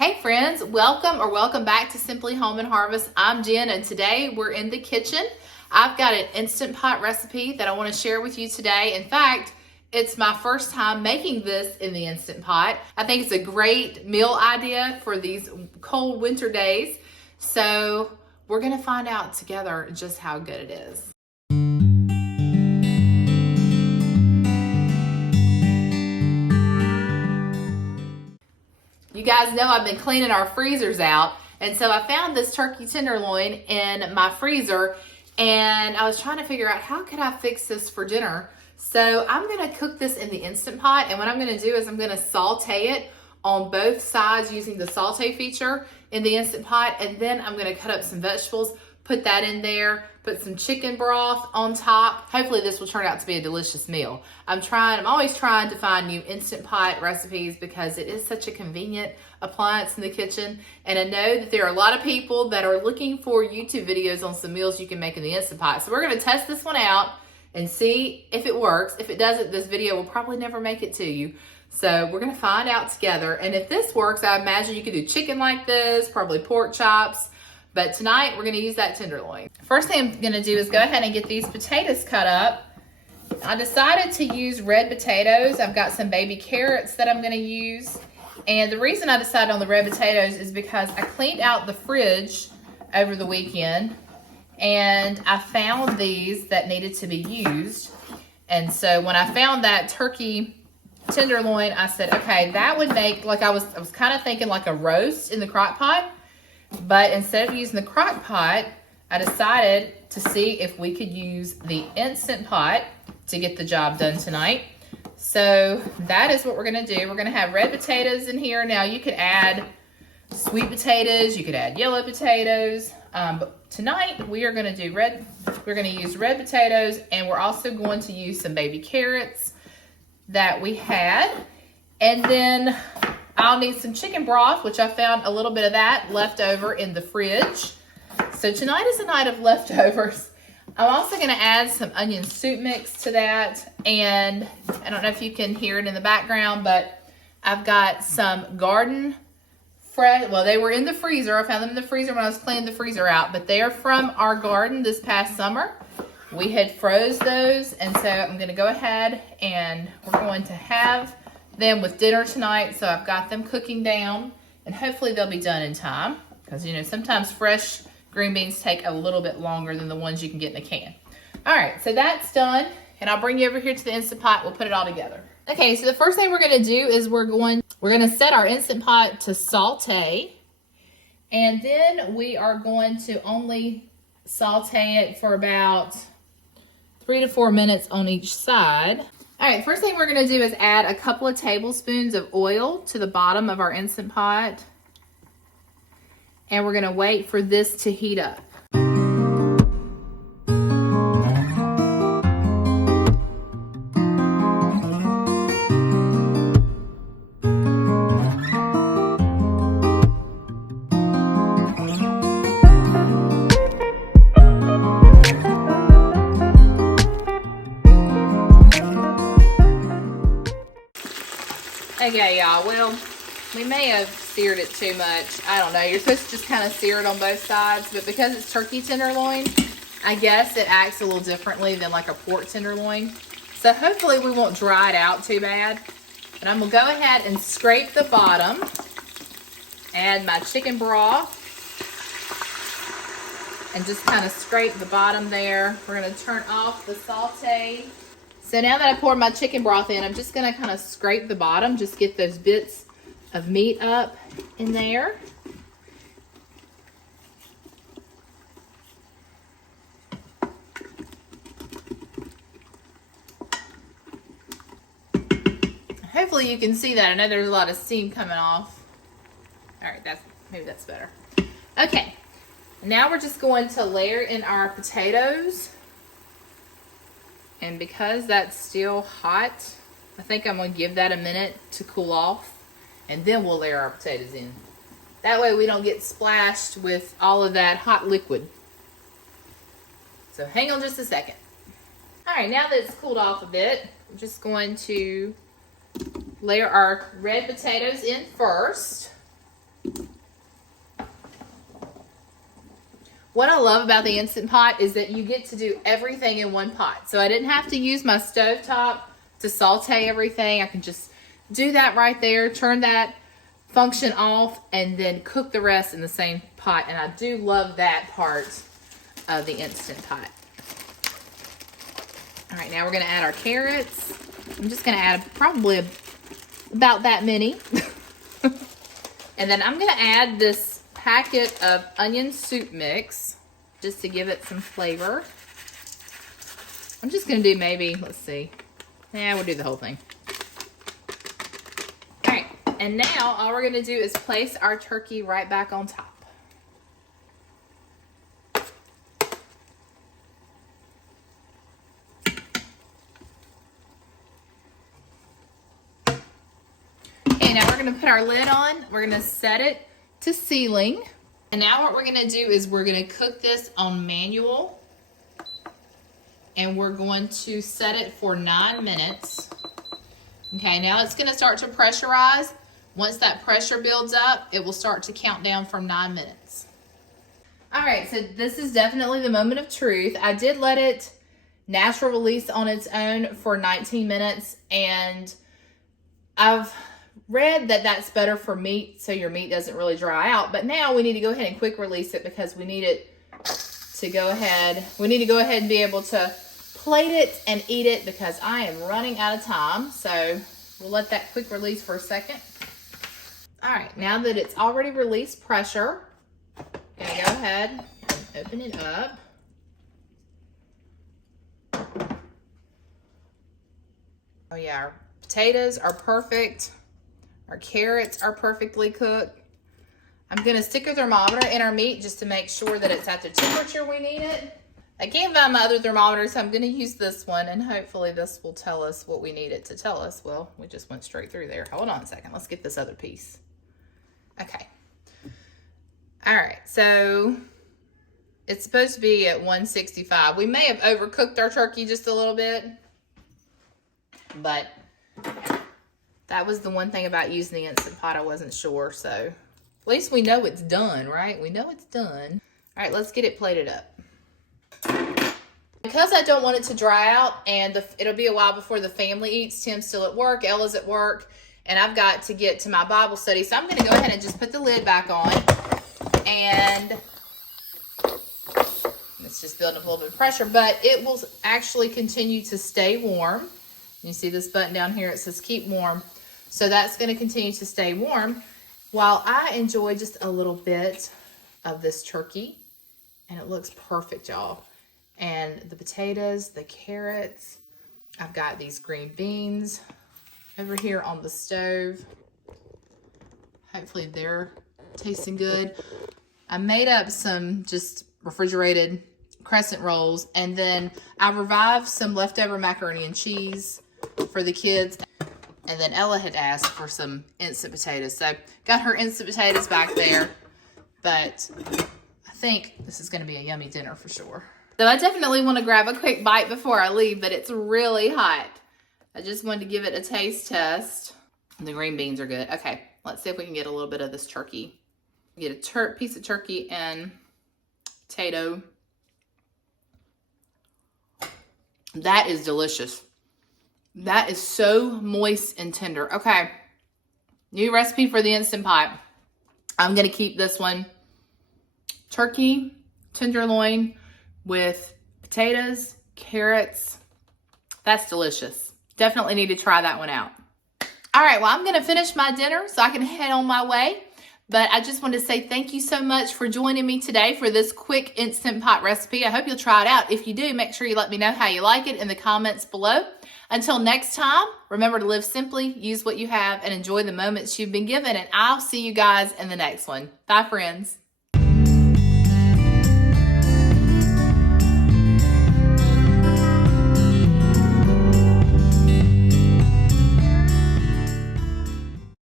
Hey friends, welcome back to Simply Home and Harvest. I'm Jen and today we're in the kitchen. I've got an Instant Pot recipe that I want to share with you today. In fact, it's my first time making this in the Instant Pot. I think it's a great meal idea for these cold winter days. So we're going to find out together just how good it is. You guys know I've been cleaning our freezers out, and so I found this turkey tenderloin in my freezer, and I was trying to figure out how could I fix this for dinner. So I'm gonna cook this in the Instant Pot, and what I'm gonna do is I'm gonna saute it on both sides using the saute feature in the Instant Pot, and then I'm gonna cut up some vegetables, put that in there, put some chicken broth on top. Hopefully this will turn out to be a delicious meal. I'm always trying to find new Instant Pot recipes because it is such a convenient appliance in the kitchen. And I know that there are a lot of people that are looking for YouTube videos on some meals you can make in the Instant Pot. So we're gonna test this one out and see if it works. If it doesn't, this video will probably never make it to you. So we're gonna find out together. And if this works, I imagine you could do chicken like this, probably pork chops. But tonight we're gonna use that tenderloin. First thing I'm gonna do is go ahead and get these potatoes cut up. I decided to use red potatoes. I've got some baby carrots that I'm gonna use. And the reason I decided on the red potatoes is because I cleaned out the fridge over the weekend and I found these that needed to be used. And so when I found that turkey tenderloin, I said, okay, that would make, like I was kind of thinking like a roast in the crock pot. But instead of using the crock pot, I decided to see if we could use the Instant Pot to get the job done tonight. So that is what we're gonna do. We're gonna have red potatoes in here. Now you could add sweet potatoes, you could add yellow potatoes. But tonight we are gonna do we're gonna use red potatoes, and we're also going to use some baby carrots that we had. And then I'll need some chicken broth, which I found a little bit of that left over in the fridge. So tonight is a night of leftovers. I'm also gonna add some onion soup mix to that. And I don't know if you can hear it in the background, but I've got some garden fresh, well, they were in the freezer. I found them in the freezer when I was cleaning the freezer out, but they are from our garden this past summer. We had froze those, and so I'm gonna go ahead and we're going to have them with dinner tonight. So I've got them cooking down, and hopefully they'll be done in time, because you know sometimes fresh green beans take a little bit longer than the ones you can get in a can. All right, so that's done, and I'll bring you over here to the Instant Pot. We'll put it all together. Okay, so the first thing we're gonna do is we're gonna set our Instant Pot to saute, and then we are going to only saute it for about 3 to 4 minutes on each side. All right, first thing we're gonna do is add a couple of tablespoons of oil to the bottom of our Instant Pot. And we're gonna wait for this to heat up. Okay, y'all, well, we may have seared it too much. I don't know. You're supposed to just kind of sear it on both sides, but because it's turkey tenderloin, I guess it acts a little differently than like a pork tenderloin. So hopefully we won't dry it out too bad. But I'm gonna go ahead and scrape the bottom, add my chicken broth, and just kind of scrape the bottom there. We're gonna turn off the saute. So now that I poured my chicken broth in, I'm just gonna kind of scrape the bottom, just get those bits of meat up in there. Hopefully you can see that. I know there's a lot of steam coming off. All right, maybe that's better. Okay, now we're just going to layer in our potatoes. And because that's still hot, I think I'm gonna give that a minute to cool off, and then we'll layer our potatoes in. That way we don't get splashed with all of that hot liquid. So hang on just a second. All right, now that it's cooled off a bit, I'm just going to layer our red potatoes in first. What I love about the Instant Pot is that you get to do everything in one pot. So I didn't have to use my stovetop to saute everything. I can just do that right there, turn that function off, and then cook the rest in the same pot. And I do love that part of the Instant Pot. All right, now we're gonna add our carrots. I'm just gonna add probably about that many. And then I'm gonna add this packet of onion soup mix just to give it some flavor. I'm just gonna do maybe, let's see. Yeah, we'll do the whole thing. All right, and now all we're gonna do is place our turkey right back on top. Okay, now we're gonna put our lid on. We're gonna set it to sealing. And now what we're gonna do is we're gonna cook this on manual. And we're going to set it for 9 minutes. Okay, now it's gonna start to pressurize. Once that pressure builds up, it will start to count down from 9 minutes. All right, so this is definitely the moment of truth. I did let it natural release on its own for 19 minutes, and I've read that that's better for meat, so your meat doesn't really dry out. But now we need to go ahead and quick release it because we need it to go ahead. We need to go ahead and be able to plate it and eat it because I am running out of time. So we'll let that quick release for a second. All right, now that it's already released pressure, I'm gonna go ahead and open it up. Oh yeah, our potatoes are perfect. Our carrots are perfectly cooked. I'm gonna stick a thermometer in our meat just to make sure that it's at the temperature we need it. I can't find my other thermometer, so I'm gonna use this one, and hopefully this will tell us what we need it to tell us. Well, we just went straight through there. Hold on a second, let's get this other piece. Okay. All right, so it's supposed to be at 165. We may have overcooked our turkey just a little bit, but that was the one thing about using the Instant Pot I wasn't sure, so at least we know it's done, right? We know it's done. All right, let's get it plated up. Because I don't want it to dry out, and it'll be a while before the family eats. Tim's still at work, Ella's at work, and I've got to get to my Bible study. So I'm going to go ahead and just put the lid back on, and it's just building up a little bit of pressure, but it will actually continue to stay warm. You see this button down here, it says keep warm. So that's going to continue to stay warm while I enjoy just a little bit of this turkey. And it looks perfect, y'all. And the potatoes, the carrots, I've got these green beans over here on the stove. Hopefully they're tasting good. I made up some just refrigerated crescent rolls, and then I revived some leftover macaroni and cheese for the kids. And then Ella had asked for some instant potatoes. So got her instant potatoes back there. But I think this is going to be a yummy dinner for sure. So I definitely want to grab a quick bite before I leave, but it's really hot. I just wanted to give it a taste test. The green beans are good. Okay, let's see if we can get a little bit of this turkey. Get a piece of turkey and potato. That is delicious. That is so moist and tender. Okay, new recipe for the Instant Pot. I'm going to keep this one. Turkey tenderloin with potatoes, carrots. That's delicious. Definitely need to try that one out. All right, well, I'm going to finish my dinner so I can head on my way. But I just want to say thank you so much for joining me today for this quick Instant Pot recipe. I hope you'll try it out. If you do, make sure you let me know how you like it in the comments below. Until next time, remember to live simply, use what you have, and enjoy the moments you've been given. And I'll see you guys in the next one. Bye, friends.